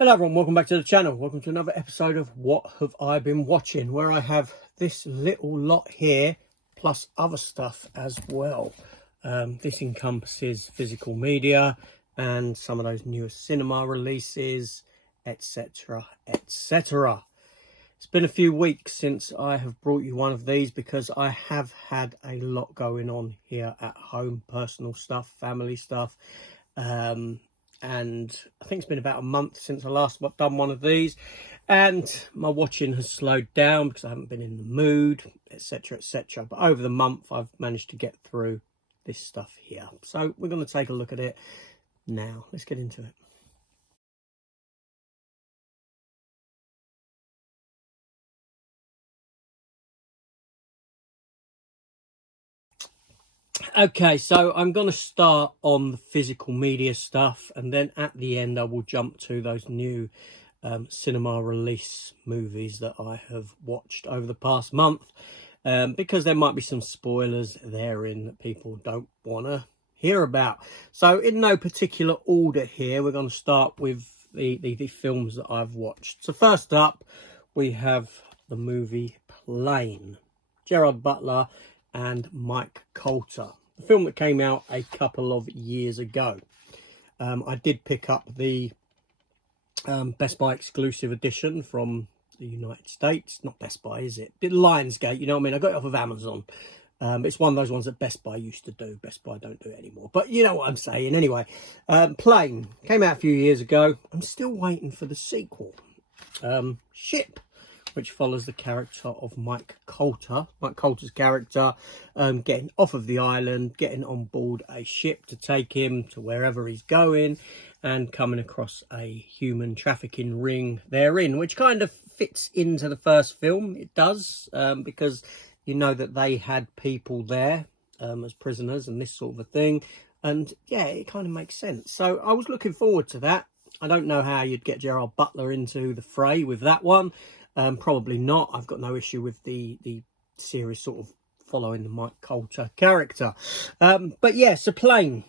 Hello everyone, welcome back to the channel. Welcome to another episode of What Have I Been Watching, where I have this little lot here plus other stuff as well. This encompasses physical media and some of those newest cinema releases, etc, etc. It's been a few weeks since I have brought you one of these because I have had a lot going on here at home, personal stuff, family stuff. And I think it's been about a month since I last done one of these, and my watching has slowed down because I haven't been in the mood, etc, etc. But over the month I've managed to get through this stuff here, so we're going to take a look at it now. Let's get into it. Okay, so I'm going to start on the physical media stuff, and then at the end I will jump to those new cinema release movies that I have watched over the past month, because there might be some spoilers therein that people don't want to hear about. So in no particular order here, we're going to start with the films that I've watched. So first up, we have the movie Plane, Gerard Butler and Mike Colter, the film that came out a couple of years ago. I did pick up the Best Buy exclusive edition from the United States. Not Best Buy, is it? Lionsgate, you know what I mean? I got it off of Amazon. It's one of those ones that Best Buy used to do. Best Buy don't do it anymore, but you know what I'm saying. Anyway, Plane came out a few years ago. I'm still waiting for the sequel, Ship, which follows the character of Mike Colter. Mike Colter's character getting off of the island, getting on board a ship to take him to wherever he's going, and coming across a human trafficking ring therein, which kind of fits into the first film. It does, because you know that they had people there as prisoners and this sort of a thing. And yeah, it kind of makes sense. So I was looking forward to that. I don't know how you'd get Gerard Butler into the fray with that one. Probably not. I've got no issue with the series sort of following the Mike Colter character. But yeah, so Plane.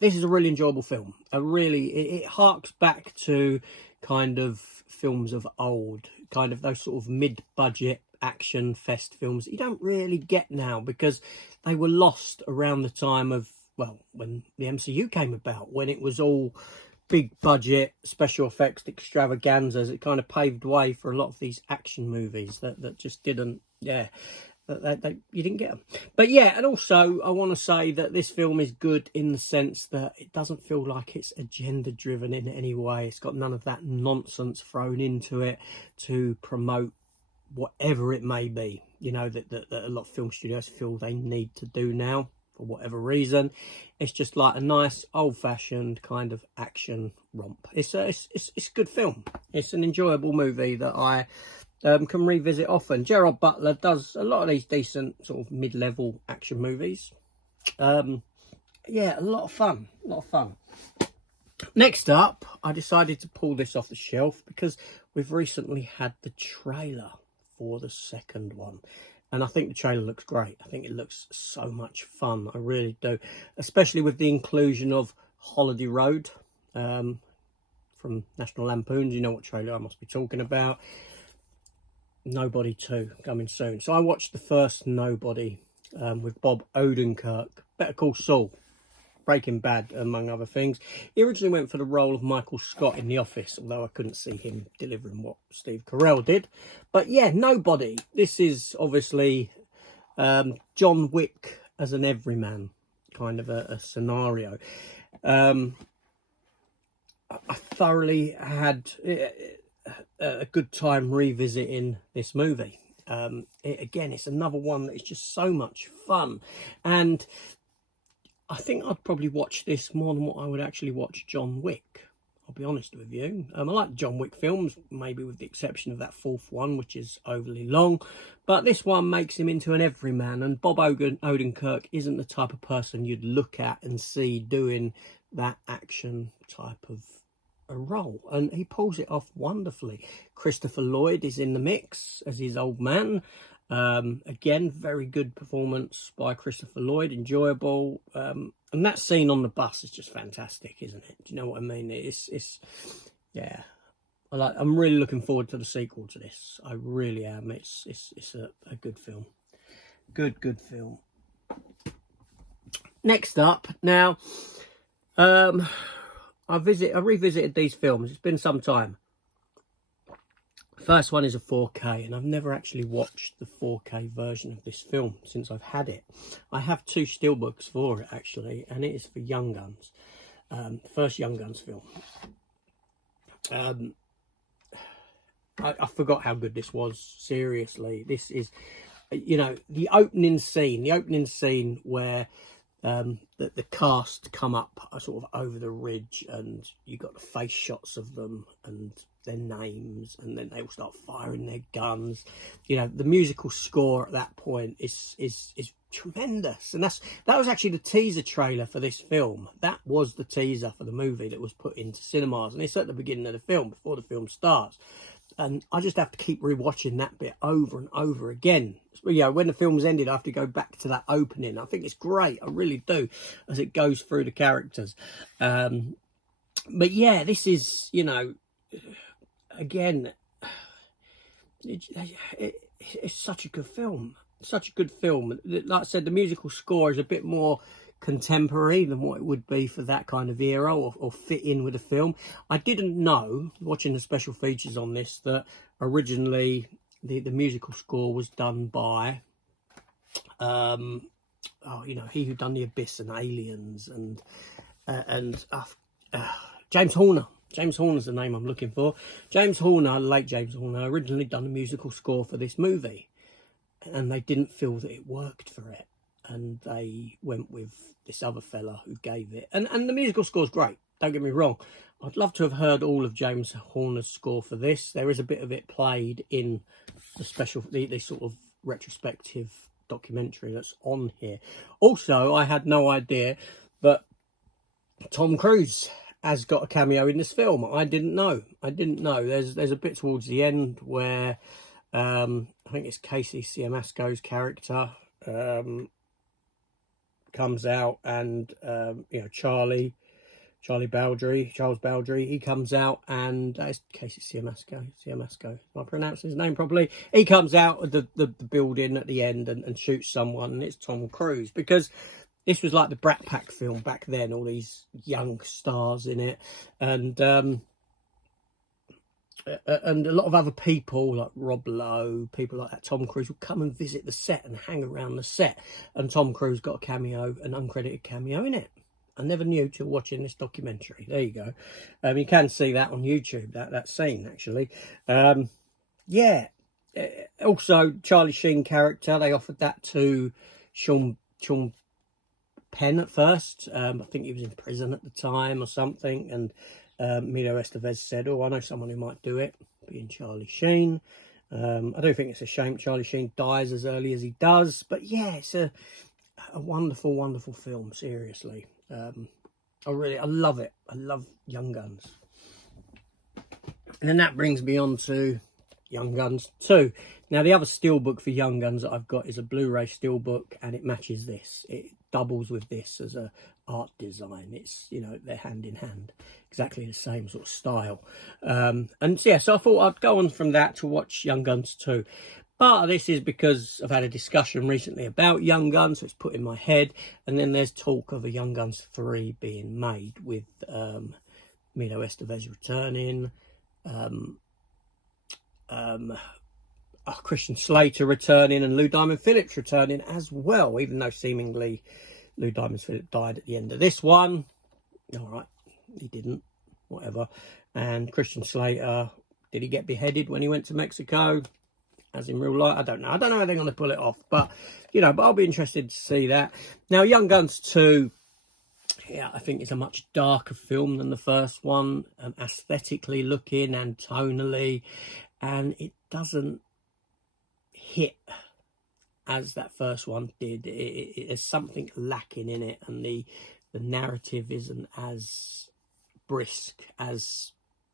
This is a really enjoyable film. It harks back to kind of films of old, kind of those sort of mid-budget action fest films that you don't really get now because they were lost around the time of, well, when the MCU came about, when it was all big budget special effects extravaganzas. It kind of paved way for a lot of these action movies that just didn't, you didn't get them. But yeah, and also I want to say that this film is good in the sense that it doesn't feel like it's agenda driven in any way. It's got none of that nonsense thrown into it to promote whatever it may be, you know, that a lot of film studios feel they need to do now for whatever reason. It's just like a nice old-fashioned kind of action romp. It's a good film. It's an enjoyable movie that I can revisit often. Gerard Butler does a lot of these decent sort of mid-level action movies. Yeah, a lot of fun. Next up, I decided to pull this off the shelf because we've recently had the trailer for the second one. And I think the trailer looks great. I think it looks so much fun. I really do. Especially with the inclusion of Holiday Road from National Lampoon's. You know what trailer I must be talking about. Nobody 2 coming soon. So I watched the first Nobody with Bob Odenkirk. Better Call Saul. Breaking Bad, among other things. He originally went for the role of Michael Scott in The Office, although I couldn't see him delivering what Steve Carell did. But yeah, Nobody. This is obviously John Wick as an everyman kind of a scenario. I thoroughly had a good time revisiting this movie. Again, it's another one that is just so much fun. And I think I'd probably watch this more than what I would actually watch John Wick. I'll be honest with you. I like John Wick films, maybe with the exception of that fourth one, which is overly long. But this one makes him into an everyman. And Bob Odenkirk isn't the type of person you'd look at and see doing that action type of a role. And he pulls it off wonderfully. Christopher Lloyd is in the mix as his old man. Again, very good performance by Christopher Lloyd, enjoyable. And that scene on the bus is just fantastic, isn't it? Do you know what I mean? It's yeah. I'm really looking forward to the sequel to this. I really am. It's a good film. Good film. Next up, now, I revisited these films. It's been some time. First one is a 4K, and I've never actually watched the 4K version of this film since I've had it. I have 2 steelbooks for it, actually, and it is for Young Guns. The first Young Guns film. I forgot how good this was, seriously. This is, you know, the opening scene where the cast come up sort of over the ridge, and you got the face shots of them and their names, and then they all start firing their guns. You know, the musical score at that point is tremendous, and that was actually the teaser trailer for this film. That was the teaser for the movie that was put into cinemas, and it's at the beginning of the film before the film starts. And I just have to keep rewatching that bit over and over again. You know, when the film's ended, I have to go back to that opening. I think it's great. I really do, as it goes through the characters. But yeah, this is, you know, again, it's such a good film. Such a good film. Like I said, the musical score is a bit more contemporary than what it would be for that kind of era, or fit in with the film. I didn't know, watching the special features on this, that originally the musical score was done by you know, he who done The Abyss and Aliens, and James Horner. James Horner's the name I'm looking for. James Horner, late James Horner, originally done the musical score for this movie, and they didn't feel that it worked for it, and they went with this other fella who gave it. And the musical score's great, don't get me wrong. I'd love to have heard all of James Horner's score for this. There is a bit of it played in the special, the sort of retrospective documentary that's on here. Also, I had no idea that Tom Cruise has got a cameo in this film. I didn't know. There's a bit towards the end where I think it's Casey Siemaszko's character comes out, and you know, Charles Baldry, he comes out, and it's Casey Siemaszko. Am I pronouncing his name properly? He comes out of the building at the end and shoots someone, and it's Tom Cruise, because this was like the Brat Pack film back then, all these young stars in it, and a lot of other people like Rob Lowe, people like that, Tom Cruise, would come and visit the set and hang around the set, and Tom Cruise got a cameo, an uncredited cameo in it. I never knew till watching this documentary. There you go. You can see that on YouTube, that scene, actually. Yeah. Also, Charlie Sheen character, they offered that to Sean Penn at first. I think he was in prison at the time or something, and Emilio Estevez said, "Oh, I know someone who might do it," being Charlie Sheen. I don't think it's a shame Charlie Sheen dies as early as he does, but yeah, it's a wonderful film, seriously. I love it. I love Young Guns. And then that brings me on to Young Guns 2. Now, the other steelbook for Young Guns that I've got is a Blu-ray steelbook, and it matches this. It doubles with this as a art design. It's, you know, they're hand in hand, exactly the same sort of style. And yeah, so I thought I'd go on from that to watch Young Guns 2. Part of this is because I've had a discussion recently about Young Guns, so it's put in my head. And then there's talk of a Young Guns 3 being made with Emilio Estevez returning, Christian Slater returning, and Lou Diamond Phillips returning as well, even though seemingly Lou Diamond Phillips died at the end of this one. All right, he didn't, whatever. And Christian Slater, did he get beheaded when he went to Mexico, as in real life? I don't know how they're going to pull it off, but you know, but I'll be interested to see that. Now, Young Guns 2, yeah, I think it's a much darker film than the first one, aesthetically looking and tonally, and it doesn't hit as that first one did. There's something lacking in it, and the narrative isn't as brisk, as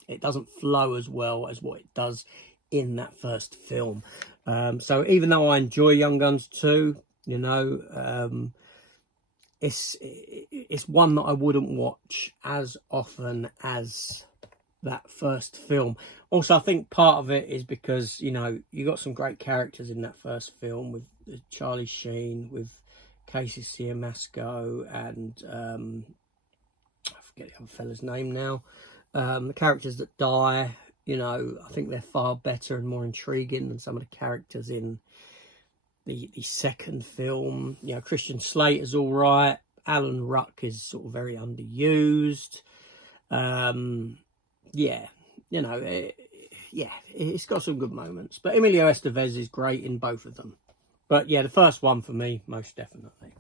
it doesn't flow as well as what it does in that first film. So even though I enjoy Young Guns 2, you know, it's one that I wouldn't watch as often as that first film. Also, I think part of it is because, you know, you got some great characters in that first film with Charlie Sheen, with Casey Siemaszko, and I forget the other fella's name now. The characters that die, you know, I think they're far better and more intriguing than some of the characters in the second film. You know, Christian Slater's all right. Alan Ruck is sort of very underused. Yeah, you know, it's got some good moments. But Emilio Estevez is great in both of them. But yeah, the first one for me, most definitely.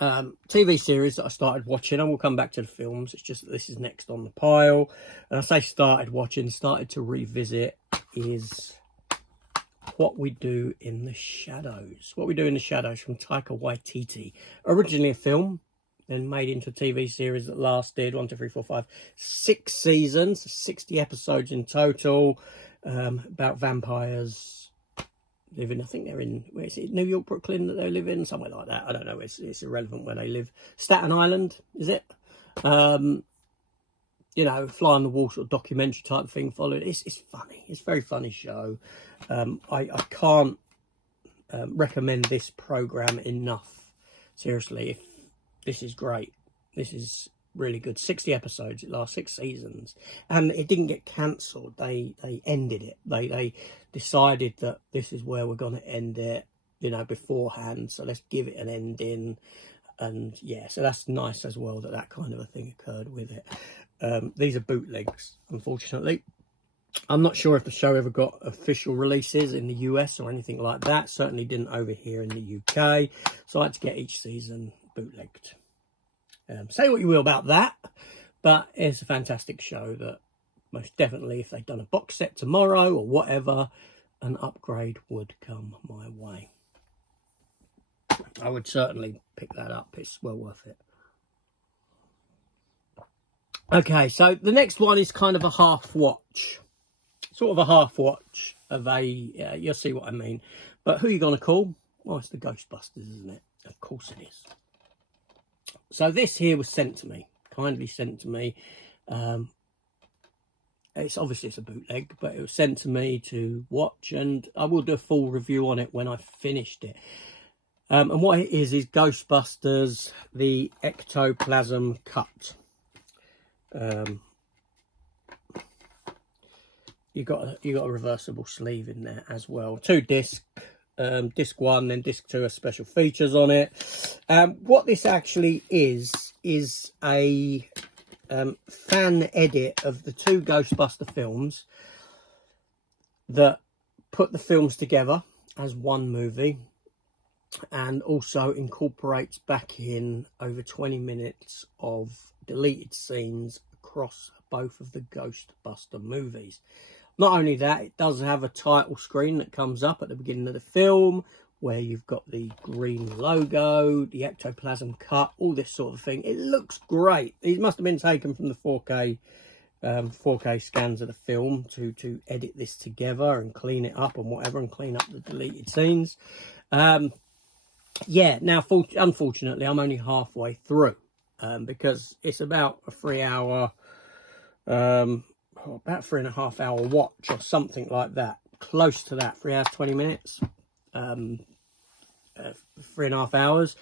TV series that I started watching, and we'll come back to the films. It's just that this is next on the pile. And I say started watching, started to revisit, is What We Do in the Shadows. What We Do in the Shadows from Taika Waititi. Originally a film, then made into a TV series that lasted 6 seasons, 60 episodes in total, about vampires living, I think they're in, where is it, New York, Brooklyn, that they live in, somewhere like that. I don't know, it's irrelevant where they live. Staten Island, is it? You know, fly on the wall sort of documentary type thing followed. It's funny. It's a very funny show. I can't recommend this program enough. Seriously, this is great. This is really good. 60 episodes. It lasts 6 seasons, and it didn't get cancelled. They ended it. They decided that this is where we're going to end it, you know, beforehand. So let's give it an ending. And yeah, so that's nice as well that kind of a thing occurred with it. These are bootlegs, unfortunately. I'm not sure if the show ever got official releases in the US or anything like that. Certainly didn't over here in the UK. So I had to get each season bootlegged. Say what you will about that, but it's a fantastic show that most definitely, if they'd done a box set tomorrow or whatever, an upgrade would come my way. I would certainly pick that up. It's well worth it. Okay, so the next one is kind of a half watch. Sort of a half watch of a, you'll see what I mean. But who are you going to call? Well, it's the Ghostbusters, isn't it? Of course it is. So this here was sent to me, kindly sent to me. It's a bootleg, but it was sent to me to watch, and I will do a full review on it when I finished it. And what it is Ghostbusters, the Ectoplasm Cut. You got a reversible sleeve in there as well. 2 discs. Disc 1, then disc 2 has special features on it. What this actually is a fan edit of the 2 Ghostbuster films that put the films together as one movie, and also incorporates back in over 20 minutes of deleted scenes across both of the Ghostbuster movies. Not only that, it does have a title screen that comes up at the beginning of the film where you've got the green logo, the ectoplasm cut, all this sort of thing. It looks great. It must have been taken from the 4K scans of the film to edit this together and clean it up and whatever, and clean up the deleted scenes. Yeah, now, unfortunately, I'm only halfway through because it's about a 3-hour... about 3.5 hour watch or something like that, close to that, 3 hours 20 minutes, 3.5 hours.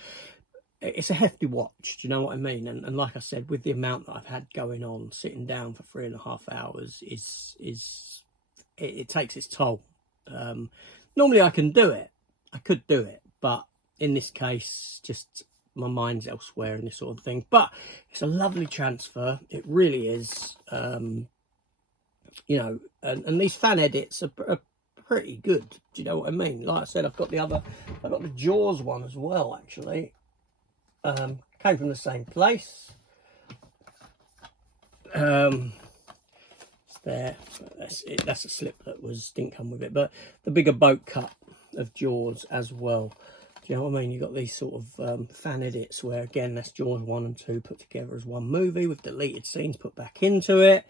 It's a hefty watch, do you know what I mean? And like I said, with the amount that I've had going on, sitting down for 3.5 hours it takes its toll. Normally I could do it, but in this case, just my mind's elsewhere and this sort of thing. But it's a lovely transfer, it really is. You know, and these fan edits are pretty good. Do you know what I mean? Like I said, I've got the Jaws one as well, actually. Came from the same place. It's there. That's a slip that didn't come with it. But the bigger boat cut of Jaws as well. Do you know what I mean? You've got these sort of fan edits where, again, that's Jaws 1 and 2 put together as one movie with deleted scenes put back into it.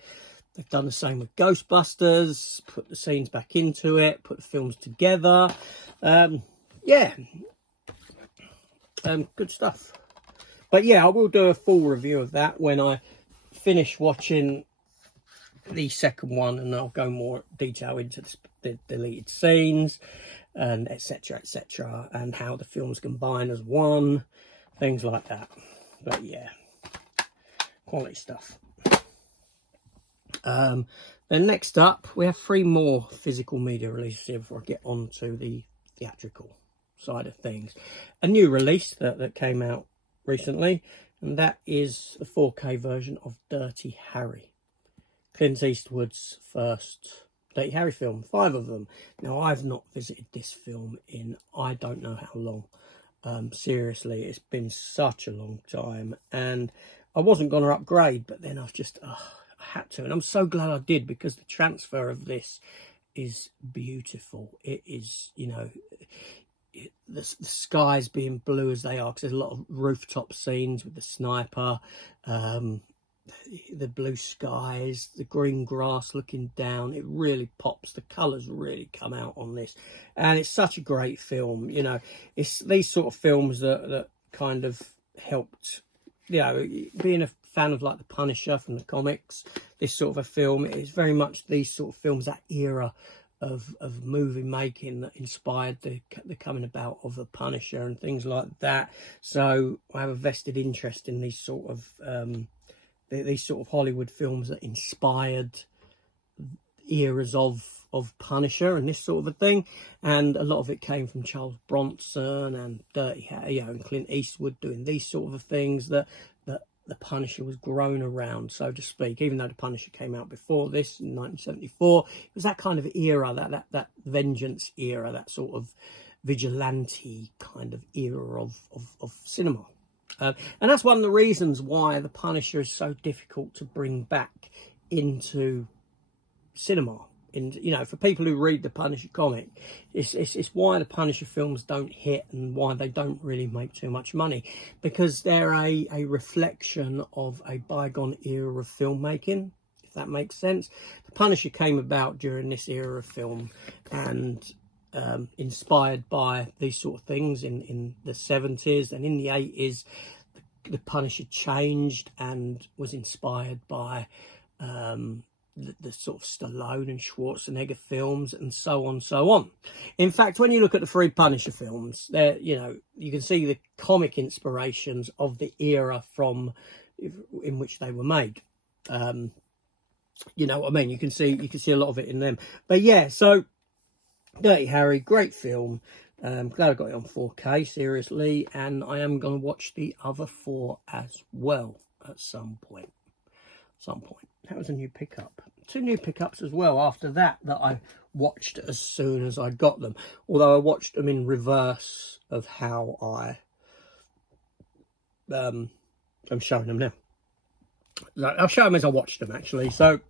They've done the same with Ghostbusters, put the scenes back into it, put the films together. Yeah, good stuff. But yeah, I will do a full review of that when I finish watching the second one, and I'll go more detail into the deleted scenes and etc, and how the films combine as one, things like that. But yeah, quality stuff. Then next up, we have 3 more physical media releases here before I get on to the theatrical side of things. A new release that came out recently, and that is the 4K version of Dirty Harry, Clint Eastwood's first Dirty Harry film, 5 of them. Now, I've not visited this film in I don't know how long. Seriously, it's been such a long time, and I wasn't going to upgrade, but then I've just I had to, and I'm so glad I did, because the transfer of this is beautiful. It is, you know, the skies being blue as they are, because there's a lot of rooftop scenes with the sniper, the blue skies, the green grass looking down. It really pops. The colours really come out on this, and it's such a great film. You know, it's these sort of films that kind of helped, you know, being a fan of like The Punisher from the comics, this sort of a film is very much these sort of films, that era of movie making that inspired the coming about of The Punisher and things like that. So I have a vested interest in these sort of Hollywood films that inspired eras of Punisher and this sort of a thing, and a lot of it came from Charles Bronson and Dirty Harry, you know, and Clint Eastwood doing these sort of things that the Punisher was grown around, so to speak. Even though the Punisher came out before this in 1974, it was that kind of era, that vengeance era, that sort of vigilante kind of era of cinema. And that's one of the reasons why the Punisher is so difficult to bring back into cinema. And, you know, for people who read the Punisher comic, it's why the Punisher films don't hit and why they don't really make too much money, because they're a reflection of a bygone era of filmmaking, if that makes sense. The Punisher came about during this era of film, and inspired by these sort of things in the 70s, and in the 80s the Punisher changed and was inspired by the sort of Stallone and Schwarzenegger films, and so on. In fact, when you look at the 3 Punisher films, there, you know, you can see the comic inspirations of the era in which they were made. You know what I mean? You can see a lot of it in them. But yeah, so Dirty Harry, great film. Glad I got it on 4K, seriously, and I am going to watch the other 4 as well at some point. That was a new pickup. 2 new pickups as well after that I watched as soon as I got them. Although I watched them in reverse of how I'm showing them now. I'll show them as I watched them, actually. So,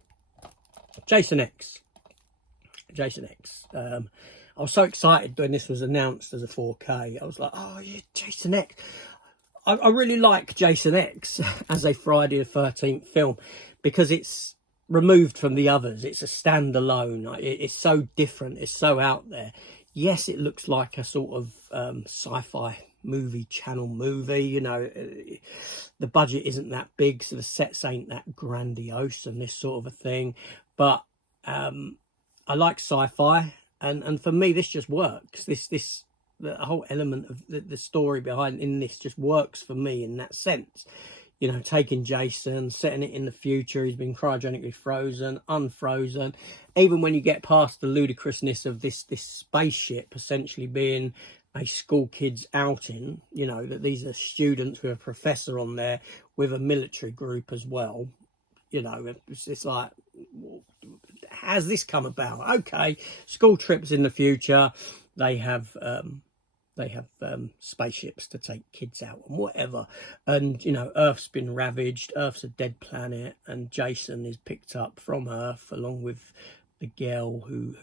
Jason X. I was so excited when this was announced as a 4K. I was like, oh, yeah, Jason X. I really like Jason X as a Friday the 13th film, because it's removed from the others. It's a standalone. It's so different. It's so out there. Yes, it looks like a sort of sci-fi movie, channel movie. You know, the budget isn't that big, so the sets ain't that grandiose and this sort of a thing. But I like sci-fi, and for me, this just works. The whole element of the story behind in this just works for me in that sense. You know, taking Jason, setting it in the future, he's been cryogenically frozen, unfrozen. Even when you get past the ludicrousness of this spaceship essentially being a school kid's outing, you know, that these are students with a professor on there with a military group as well. You know, it's like, how's this come about? Okay, school trips in the future, they have spaceships to take kids out and whatever, and you know, Earth's been ravaged, Earth's a dead planet, and Jason is picked up from Earth along with the girl who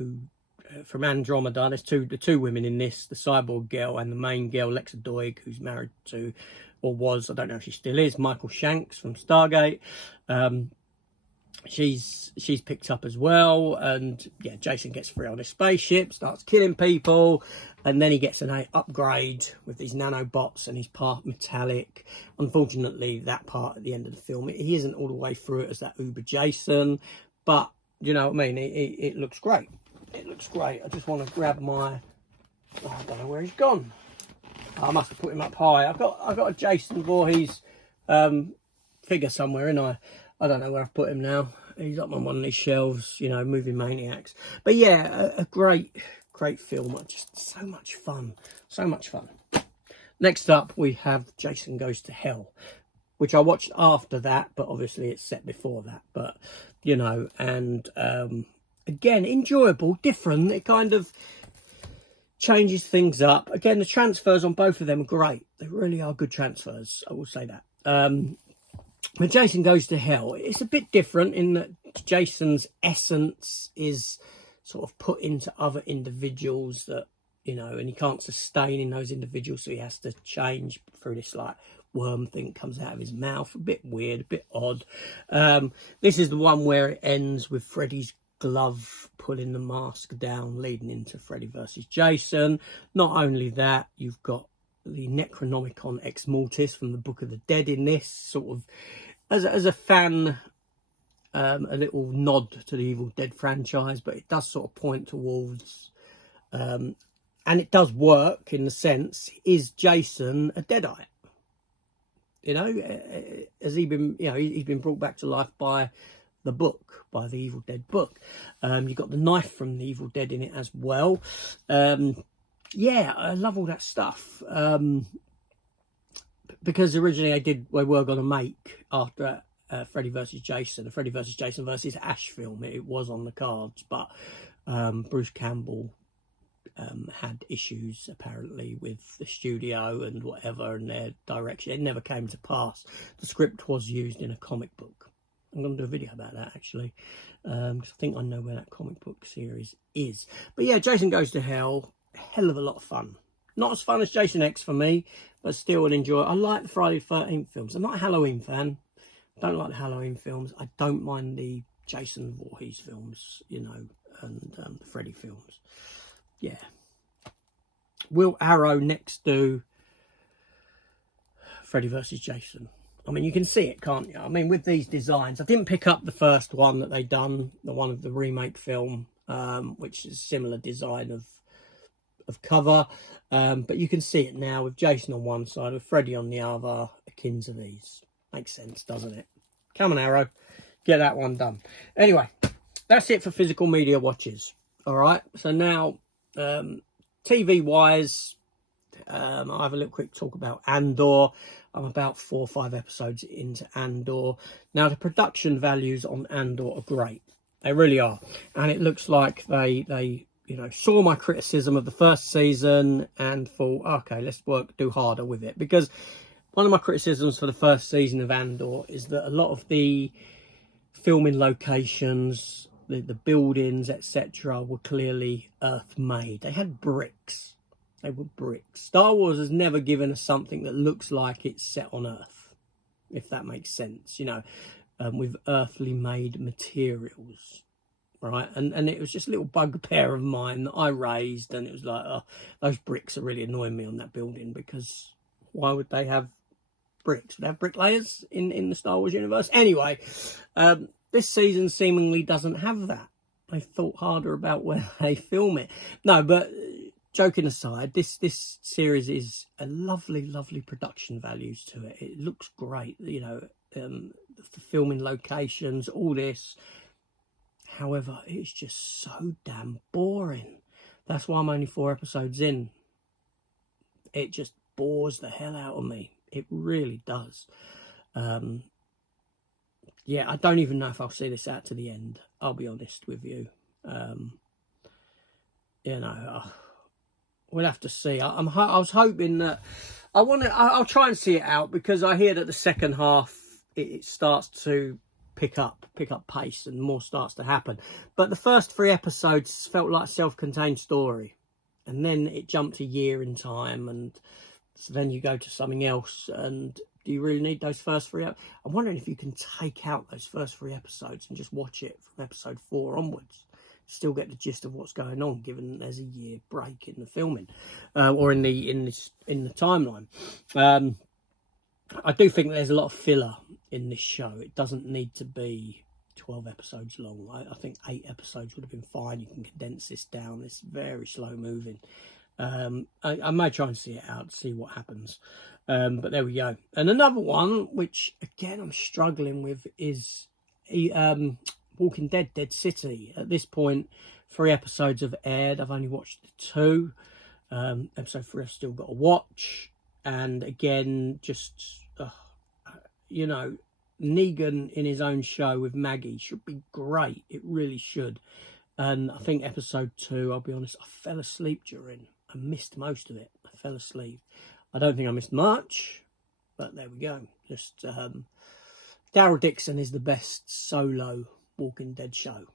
from Andromeda. There's the two women in this, the cyborg girl and the main girl, Lexa Doig, who's married to, or was, I don't know if she still is, Michael Shanks from Stargate. she's picked up as well, and yeah, Jason gets free on his spaceship, starts killing people, and then he gets an upgrade with these nanobots, and he's part metallic. Unfortunately, that part at the end of the film, he isn't all the way through it as that Uber Jason, but you know what I mean, it looks great. It looks great. I just want to grab my, I don't know where he's gone. I must have put him up high. I've got a Jason Voorhees figure somewhere, and I don't know where I've put him now. He's up on one of these shelves, you know, moving maniacs. But yeah, a great film. Just so much fun. So much fun. Next up, we have Jason Goes to Hell, which I watched after that, but obviously it's set before that. But, you know, and again, enjoyable, different. It kind of changes things up. Again, the transfers on both of them are great. They really are good transfers, I will say that. When Jason Goes to Hell, it's a bit different in that Jason's essence is sort of put into other individuals that, you know, and he can't sustain in those individuals, so he has to change through this like worm thing comes out of his mouth. A bit weird, a bit odd. This is the one where it ends with Freddy's glove pulling the mask down, leading into Freddy versus Jason. Not only that, you've got the Necronomicon Ex Mortis from the Book of the Dead in this, sort of as a fan, a little nod to the Evil Dead franchise, but it does sort of point towards, and it does work in the sense, is Jason a Deadite? You know, has he been, you know, he's been brought back to life by the book, by the Evil Dead book. You've got the knife from the Evil Dead in it as well. Yeah, I love all that stuff. Because originally they were going to make, after Freddy versus Jason, a Freddy versus Jason versus Ash film. It was on the cards, but Bruce Campbell had issues apparently with the studio and whatever, and their direction. It never came to pass. The script was used in a comic book. I'm going to do a video about that actually, because I think I know where that comic book series is. But yeah, Jason Goes to Hell, a hell of a lot of fun. Not as fun as Jason X for me, but still an enjoy. I like the Friday the 13th films. I'm not a Halloween fan. I don't like the Halloween films. I don't mind the Jason Voorhees films, you know, and the Freddy films. Yeah. Will Arrow next do Freddy versus Jason? I mean, you can see it, can't you? I mean, with these designs, I didn't pick up the first one that they done, the one of the remake film, which is a similar design of cover, but you can see it now with Jason on one side, with Freddy on the other, akin to these. Makes sense, doesn't it? Come on, Arrow, get that one done. Anyway, that's it for physical media watches. All right, so now TV wise, I'll have a little quick talk about Andor. I'm about 4 or 5 episodes into Andor. Now, the production values on Andor are great. They really are. And it looks like they you know, saw my criticism of the first season and thought, okay, let's do harder with it. Because one of my criticisms for the first season of Andor is that a lot of the filming locations, the buildings, etc., were clearly Earth-made. They had bricks. They were bricks. Star Wars has never given us something that looks like it's set on Earth, if that makes sense, you know, with earthly made materials. Right, and it was just a little bugbear of mine that I raised, and it was like, oh, those bricks are really annoying me on that building, because why would they have bricks? Would they have bricklayers in the Star Wars universe? Anyway, this season seemingly doesn't have that. They thought harder about where they film it. No, but joking aside, this series is a lovely production values to it. It looks great, you know, the filming locations, all this. However, it's just so damn boring. That's why I'm only 4 episodes in. It just bores the hell out of me. It really does. Yeah, I don't even know if I'll see this out to the end. I'll be honest with you. You know, we'll have to see. I was hoping that I'll try and see it out, because I hear that the second half it starts to pick up pace and more starts to happen. But the first 3 episodes felt like a self-contained story, and then it jumped a year in time, and so then you go to something else, and Do you really need those first three? I'm wondering if you can take out those first 3 episodes and just watch it from episode 4 onwards. Still get the gist of what's going on, given there's a year break in the filming, or in the timeline. I do think there's a lot of filler in this show. It doesn't need to be 12 episodes long. I think 8 episodes would have been fine. You can condense this down. It's very slow moving. I may try and see it out, see what happens. But there we go. And another one, which again I'm struggling with, is Walking Dead, Dead City. At this point, 3 episodes have aired. I've only watched 2. Episode 3 I've still got to watch. And again, just, you know, Negan in his own show with Maggie should be great. It really should. And I think episode 2, I'll be honest, I fell asleep during. I missed most of it. I fell asleep. I don't think I missed much, but there we go. Just Daryl Dixon is the best solo Walking Dead show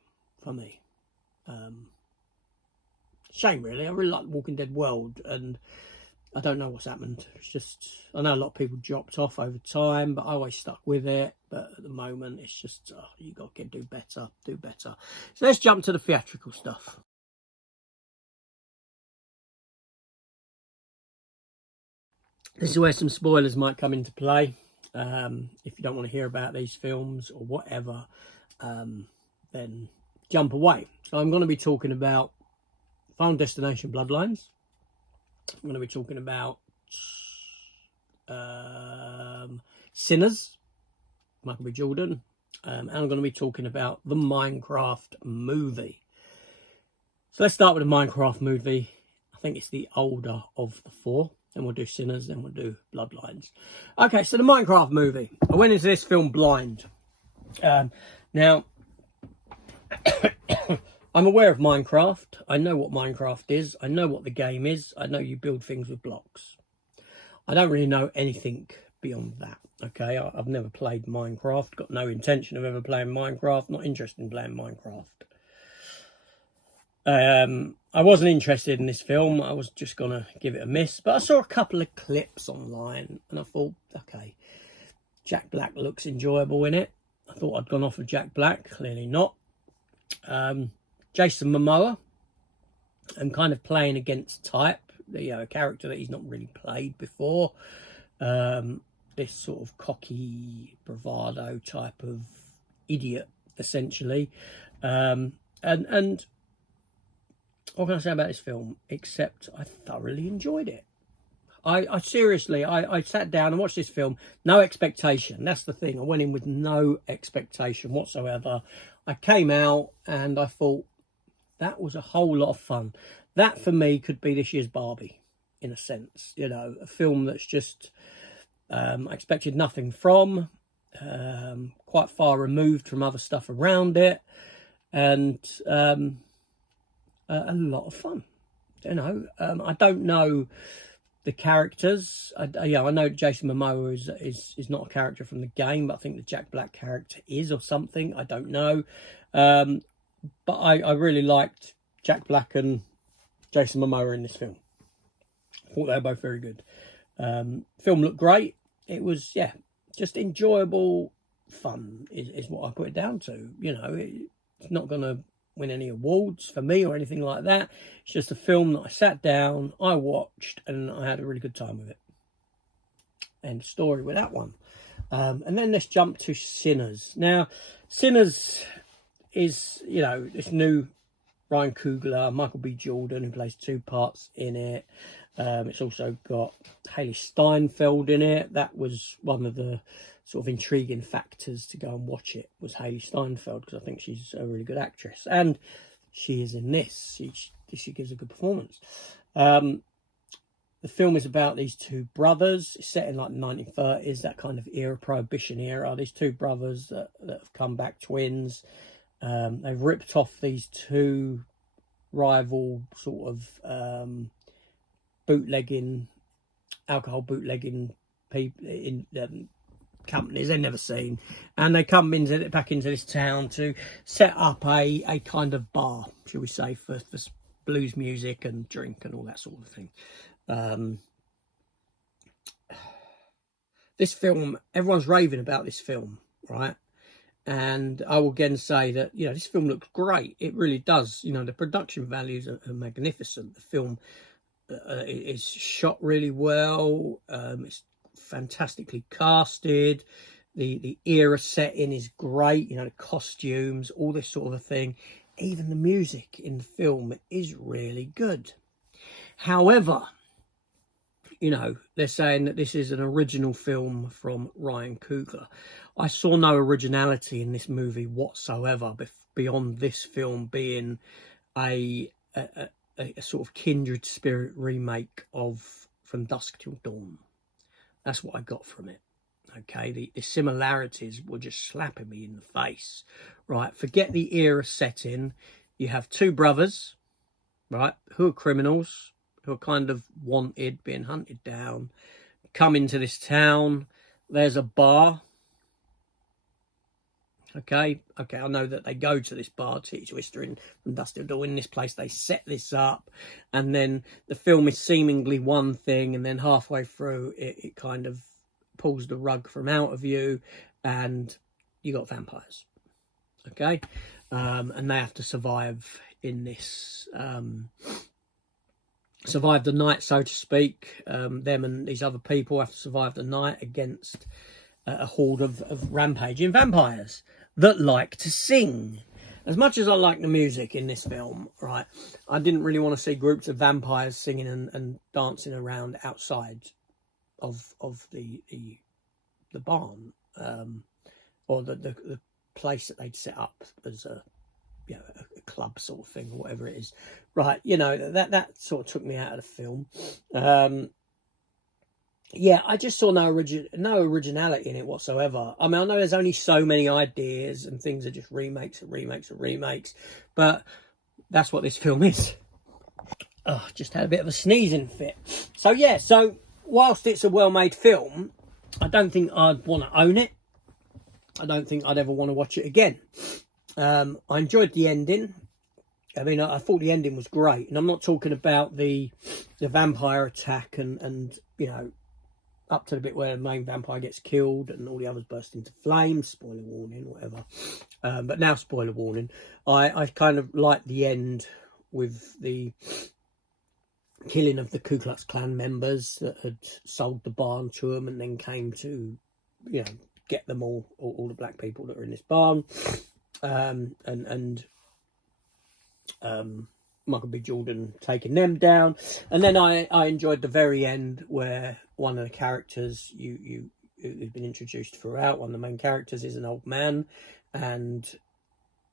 for me. Shame, really. I really like the Walking Dead world, and I don't know what's happened. It's just, I know a lot of people dropped off over time, but I always stuck with it. But at the moment, it's just, you got to do better, do better. So let's jump to the theatrical stuff. This is where some spoilers might come into play. If you don't want to hear about these films or whatever, then jump away. So I'm going to be talking about Final Destination Bloodlines. I'm going to be talking about Sinners, Michael B. Jordan, and I'm going to be talking about the Minecraft movie. So let's start with the Minecraft movie. I think it's the older of the 4. Then we'll do Sinners, then we'll do Bloodlines. Okay, so the Minecraft movie. I went into this film blind. Now, I'm aware of Minecraft. I know what Minecraft is. I know what the game is. I know you build things with blocks. I don't really know anything beyond that. Okay, I've never played Minecraft. Got no intention of ever playing Minecraft. Not interested in playing Minecraft. I wasn't interested in this film. I was just going to give it a miss. But I saw a couple of clips online and I thought, okay, Jack Black looks enjoyable in it. I thought I'd gone off of Jack Black. Clearly not. Jason Momoa, I'm kind of playing against type, a character that he's not really played before. This sort of cocky bravado type of idiot, essentially. And what can I say about this film? Except I thoroughly enjoyed it. I seriously, I sat down and watched this film, no expectation. That's the thing. I went in with no expectation whatsoever. I came out and I thought, that was a whole lot of fun. That, for me, could be this year's Barbie, in a sense. You know, a film that's just, I expected nothing from, quite far removed from other stuff around it, and a lot of fun. You know, I don't know the characters. I know Jason Momoa is not a character from the game, but I think the Jack Black character is, or something. I don't know. But I really liked Jack Black and Jason Momoa in this film. I thought they were both very good. Film looked great. It was, just enjoyable fun is what I put it down to. You know, it's not going to win any awards for me or anything like that. It's just a film that I sat down, I watched, and I had a really good time with it. End story with that one. And then let's jump to Sinners. Now, Sinners is, this new Ryan Coogler, Michael B. Jordan, who plays 2 parts in it. It's also got Haley Steinfeld in it. That was one of the sort of intriguing factors to go and watch it, was Haley Steinfeld, because I think she's a really good actress. And she is in this. She gives a good performance. The film is about these 2 brothers. It's set in like the 1930s, that kind of era, Prohibition era. These 2 brothers that have come back, twins. They've ripped off these 2 rival sort of alcohol bootlegging people in companies they've never seen, and they come back into this town to set up a kind of bar, shall we say, for blues music and drink and all that sort of thing. this film, everyone's raving about this film, right? And I will again say that, you know, this film looks great. It really does. You know, the production values are magnificent. The film is shot really well. It's fantastically casted. The era setting is great. You know, the costumes, all this sort of a thing. Even the music in the film is really good. However, you know, they're saying that this is an original film from Ryan Coogler. I saw no originality in this movie whatsoever, beyond this film being a sort of kindred spirit remake of From Dusk Till Dawn. That's what I got from it. Okay, the similarities were just slapping me in the face. Right, forget the era setting. You have two brothers, right, who are criminals, who are kind of wanted, being hunted down, come into this town. There's a bar. Okay, I know that they go to this bar, Titty Twister from Dusk Till Dawn. In this place, they set this up, and then the film is seemingly one thing, and then halfway through, it kind of pulls the rug from out of you, and you got vampires. Okay, and they have to survive in this. Survive the night, so to speak. Them and these other people have to survive the night against a horde of rampaging vampires that like to sing. As much as I like the music in this film, right, I didn't really want to see groups of vampires singing and dancing around outside of the barn, or the place that they'd set up as a, you know, a club sort of thing, or whatever it is. Right, you know, that sort of took me out of the film. Yeah, I just saw no originality in it whatsoever. I mean, I know there's only so many ideas and things are just remakes, but that's what this film is. Oh, just had a bit of a sneezing fit. So yeah, so whilst it's a well-made film, I don't think I'd want to own it. I don't think I'd ever want to watch it again. I enjoyed the ending. I mean, I thought the ending was great, and I'm not talking about the vampire attack and you know, up to the bit where the main vampire gets killed and all the others burst into flames. Spoiler warning, whatever. But now, spoiler warning. I kind of liked the end with the killing of the Ku Klux Klan members that had sold the barn to them and then came to, you know, get them all the black people that are in this barn. Michael B. Jordan taking them down, and then I enjoyed the very end where one of the characters who's been introduced throughout, one of the main characters, is an old man, and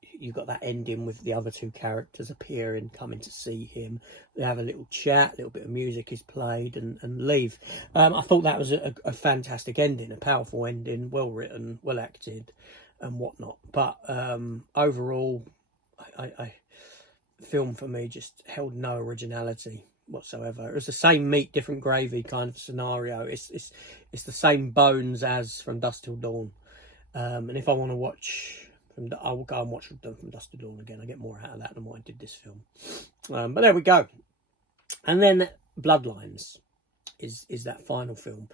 you got that ending with the other two characters appearing, coming to see him. They have a little chat, a little bit of music is played, and leave. I thought that was a fantastic ending, a powerful ending, well written, well acted, and whatnot. But overall, I film for me just held no originality whatsoever. It was the same meat, different gravy kind of scenario. It's the same bones as From Dusk Till Dawn. And if I want to watch, I will go and watch From Dusk Till Dawn again. I get more out of that than what I did this film. But there we go. And then Bloodlines is that final film.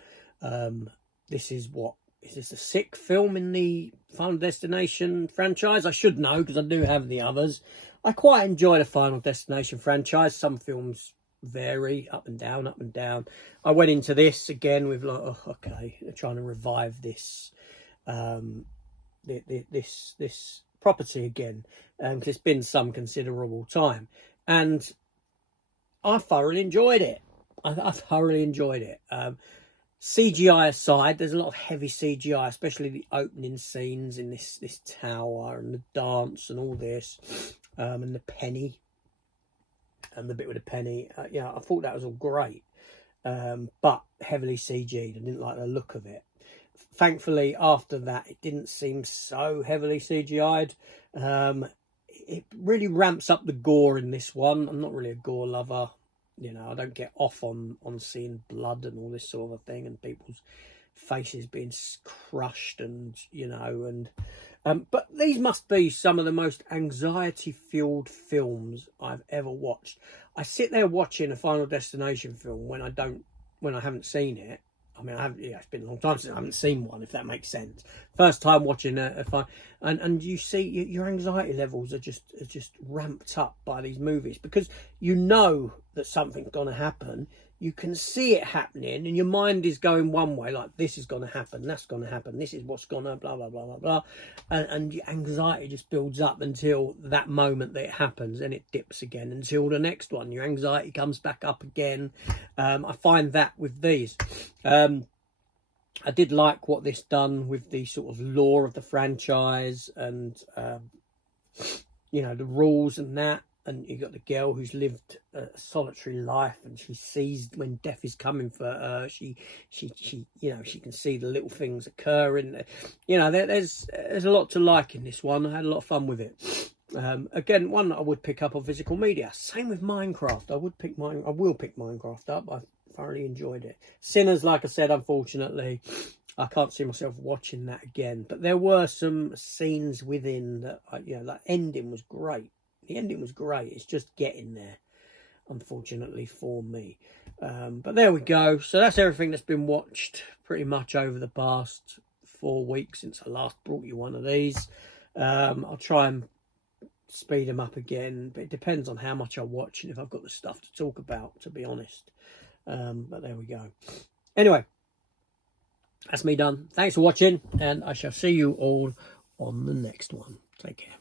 This is this the sixth film in the Final Destination franchise? I should know because I do have the others. I quite enjoy the Final Destination franchise. Some films vary up and down. I went into this again with like, oh, okay, they're trying to revive this this property again, because it's been some considerable time, and I thoroughly enjoyed it. I thoroughly enjoyed it. CGI aside, there's a lot of heavy CGI, especially the opening scenes in this tower and the dance and all this, and the penny, and the bit with the penny. Yeah, I thought that was all great, but heavily CG'd. I didn't like the look of it. Thankfully, after that, it didn't seem so heavily CGI'd. It really ramps up the gore in this one. I'm not really a gore lover. You know, I don't get off on seeing blood and all this sort of thing, and people's faces being crushed, and you know, and but these must be some of the most anxiety-fueled films I've ever watched. I sit there watching a Final Destination film when I haven't seen it, I mean, it's been a long time since I haven't seen one, if that makes sense. First time watching and you see your anxiety levels are just ramped up by these movies, because you know that something's going to happen. You can see it happening, and your mind is going one way, like this is going to happen, that's going to happen, this is what's going to blah blah blah blah blah, and your anxiety just builds up until that moment that it happens, and it dips again until the next one. Your anxiety comes back up again. I find that with these. I did like what this done with the sort of lore of the franchise, and you know, the rules and that. And you got the girl who's lived a solitary life, and she sees when death is coming for her. She you know, she can see the little things occurring. You know, there's a lot to like in this one. I had a lot of fun with it. Again, one that I would pick up on physical media. Same with Minecraft. I will pick Minecraft up. I thoroughly enjoyed it. Sinners, like I said, unfortunately, I can't see myself watching that again. But there were some scenes within that, you know, that ending was great. The ending was great. It's just getting there, unfortunately, for me. But there we go. So that's everything that's been watched pretty much over the past 4 weeks since I last brought you one of these. I'll try and speed them up again, but it depends on how much I watch and if I've got the stuff to talk about, to be honest. But there we go. Anyway, that's me done. Thanks for watching, and I shall see you all on the next one. Take care.